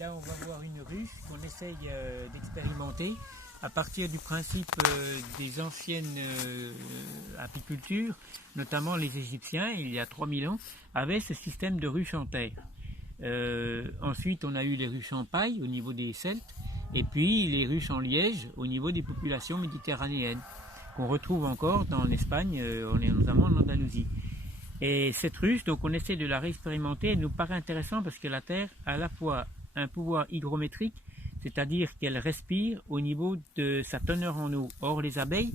Là, on va voir une ruche qu'on essaye d'expérimenter à partir du principe des anciennes apicultures, notamment les Égyptiens, il y a 3000 ans, avaient ce système de ruche en terre. Ensuite, on a eu les ruches en paille au niveau des Celtes, et puis les ruches en liège au niveau des populations méditerranéennes, qu'on retrouve encore dans l'Espagne, notamment en Andalousie. Et cette ruche, donc on essaie de la réexpérimenter, elle nous paraît intéressante parce que la terre a à la fois un pouvoir hygrométrique, c'est-à-dire qu'elle respire au niveau de sa teneur en eau. Or les abeilles,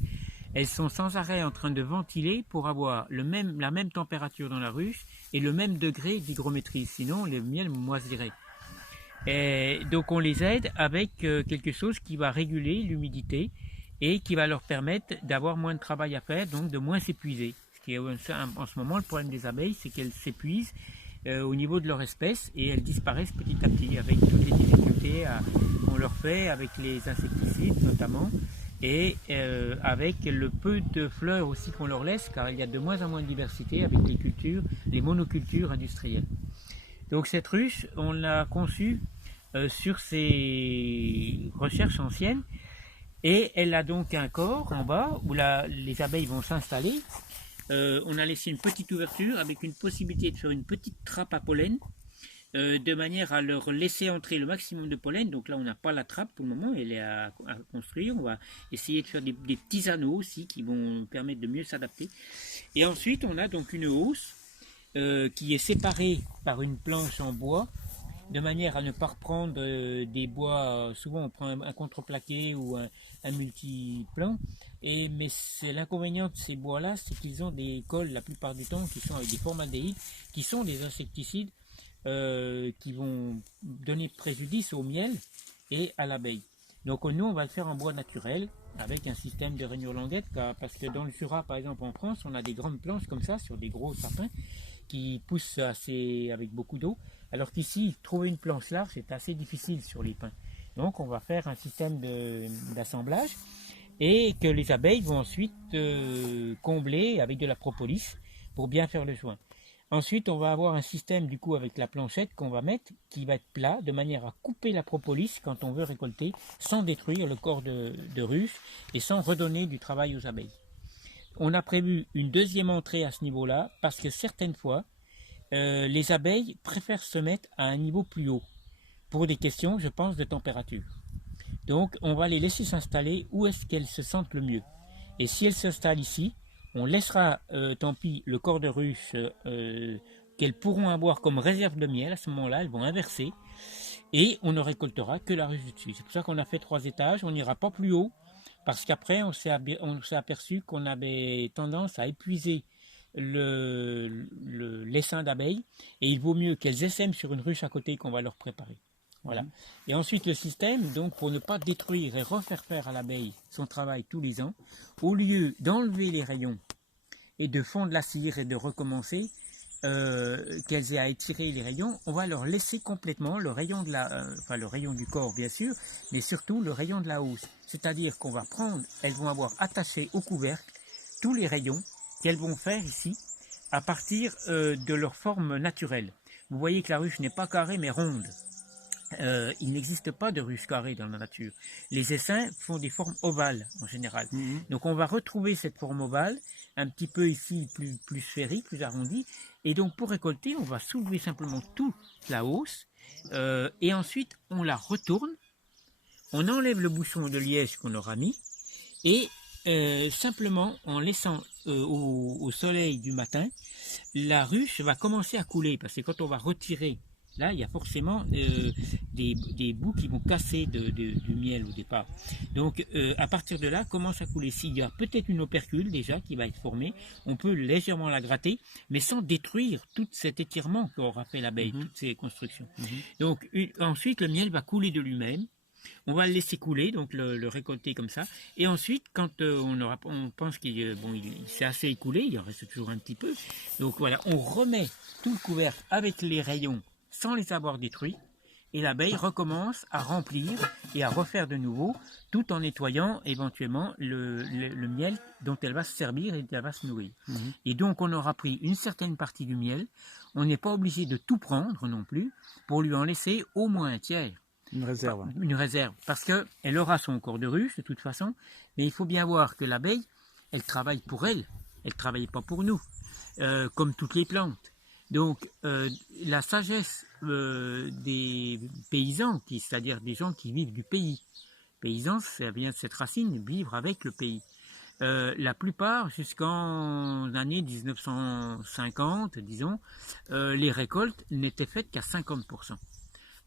elles sont sans arrêt en train de ventiler pour avoir la même température dans la ruche et le même degré d'hygrométrie, sinon le miel moisirait. Et donc on les aide avec quelque chose qui va réguler l'humidité et qui va leur permettre d'avoir moins de travail à faire, donc de moins s'épuiser. Ce qui est en ce moment le problème des abeilles, c'est qu'elles s'épuisent au niveau de leur espèce et elles disparaissent petit à petit avec toutes les difficultés qu'on leur fait avec les insecticides notamment et avec le peu de fleurs aussi qu'on leur laisse, car il y a de moins en moins de diversité avec les monocultures industrielles. Donc cette ruche, on l'a conçue sur ces recherches anciennes et elle a donc un corps en bas où les abeilles vont s'installer. On a laissé une petite ouverture avec une possibilité de faire une petite trappe à pollen de manière à leur laisser entrer le maximum de pollen. Donc là on n'a pas la trappe pour le moment, elle est à construire. On va essayer de faire des petits anneaux aussi qui vont permettre de mieux s'adapter. Et ensuite on a donc une hausse qui est séparée par une planche en bois de manière à ne pas reprendre des bois. Souvent on prend un contreplaqué ou un multiplan, mais c'est l'inconvénient de ces bois là, c'est qu'ils ont des cols la plupart du temps qui sont avec des formaldéhydes, qui sont des insecticides qui vont donner préjudice au miel et à l'abeille. Donc nous on va le faire en bois naturel avec un système de rainure languette, parce que dans le Jura par exemple en France on a des grandes planches comme ça sur des gros sapins qui poussent avec beaucoup d'eau, alors qu'ici trouver une planche large c'est assez difficile sur les pins. Donc on va faire un système d'assemblage et que les abeilles vont ensuite combler avec de la propolis pour bien faire le joint. Ensuite on va avoir un système du coup avec la planchette qu'on va mettre qui va être plat de manière à couper la propolis quand on veut récolter sans détruire le corps de ruche et sans redonner du travail aux abeilles. On a prévu une deuxième entrée à ce niveau-là parce que certaines fois les abeilles préfèrent se mettre à un niveau plus haut pour des questions, je pense, de température. Donc on va les laisser s'installer où est-ce qu'elles se sentent le mieux. Et si elles s'installent ici, on laissera tant pis le corps de ruche qu'elles pourront avoir comme réserve de miel. À ce moment-là, elles vont inverser et on ne récoltera que la ruche du dessus. C'est pour ça qu'on a fait 3 étages, on n'ira pas plus haut parce qu'après on s'est aperçu qu'on avait tendance à épuiser l'essaim d'abeilles et il vaut mieux qu'elles essaiment sur une ruche à côté qu'on va leur préparer. Voilà. Et ensuite le système, donc pour ne pas détruire et refaire faire à l'abeille son travail tous les ans, au lieu d'enlever les rayons et de fondre la cire et de recommencer, qu'elles aient à étirer les rayons, on va leur laisser complètement le rayon le rayon du corps bien sûr, mais surtout le rayon de la hausse. C'est-à-dire qu'on va prendre, elles vont avoir attaché au couvercle tous les rayons qu'elles vont faire ici à partir de leur forme naturelle. Vous voyez que la ruche n'est pas carrée mais ronde. Il n'existe pas de ruche carrée dans la nature. Les essaims font des formes ovales en général. Donc on va retrouver cette forme ovale, un petit peu ici plus sphérique, plus arrondie. Et donc pour récolter, on va soulever simplement toute la hausse et ensuite on la retourne. On enlève le bouchon de liège qu'on aura mis et simplement en laissant au soleil du matin, la ruche va commencer à couler parce que quand on va retirer, là il y a forcément des bouts qui vont casser du miel au départ. Donc à partir de là commence à couler. S'il y a peut-être une opercule déjà qui va être formée, on peut légèrement la gratter, mais sans détruire tout cet étirement qu'aura fait l'abeille, toutes ces constructions. Donc ensuite le miel va couler de lui-même. On va le laisser couler, donc le récolter comme ça. Et ensuite, quand on pense qu'il s'est assez écoulé, il en reste toujours un petit peu. Donc voilà, on remet tout le couvercle avec les rayons sans les avoir détruits. et l'abeille recommence à remplir et à refaire de nouveau, tout en nettoyant éventuellement le miel dont elle va se servir et dont elle va se nourrir. Et donc on aura pris une certaine partie du miel, on n'est pas obligé de tout prendre non plus, pour lui en laisser au moins un tiers. Une réserve. Une réserve, parce qu'elle aura son corps de ruche de toute façon, mais il faut bien voir que l'abeille, elle travaille pour elle ne travaille pas pour nous, comme toutes les plantes. Donc la sagesse des paysans, c'est-à-dire des gens qui vivent du pays, paysans, ça vient de cette racine, vivre avec le pays. La plupart, jusqu'en année 1950, disons, les récoltes n'étaient faites qu'à 50%.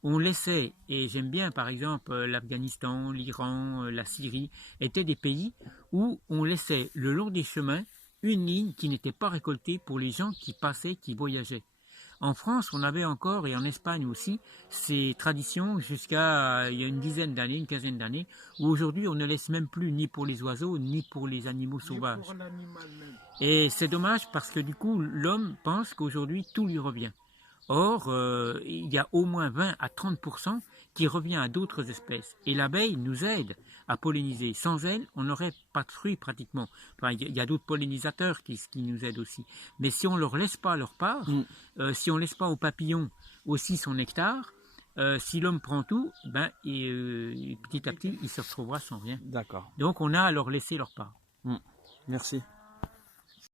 On laissait, et j'aime bien par exemple l'Afghanistan, l'Iran, la Syrie, étaient des pays où on laissait le long des chemins une ligne qui n'était pas récoltée pour les gens qui passaient, qui voyageaient. En France, on avait encore, et en Espagne aussi, ces traditions jusqu'à il y a une dizaine d'années, une quinzaine d'années, où aujourd'hui on ne laisse même plus ni pour les oiseaux, ni pour les animaux sauvages. Et c'est dommage parce que du coup, l'homme pense qu'aujourd'hui tout lui revient. Or, il y a au moins 20 à 30% qui revient à d'autres espèces. Et l'abeille nous aide à polliniser. Sans elle, on n'aurait pas de fruits pratiquement. Enfin, il y a d'autres pollinisateurs qui nous aident aussi. Mais si on ne leur laisse pas leur part, si on ne laisse pas aux papillons aussi son nectar, si l'homme prend tout, petit à petit, il se retrouvera sans rien. D'accord. Donc, on a à leur laisser leur part. Merci.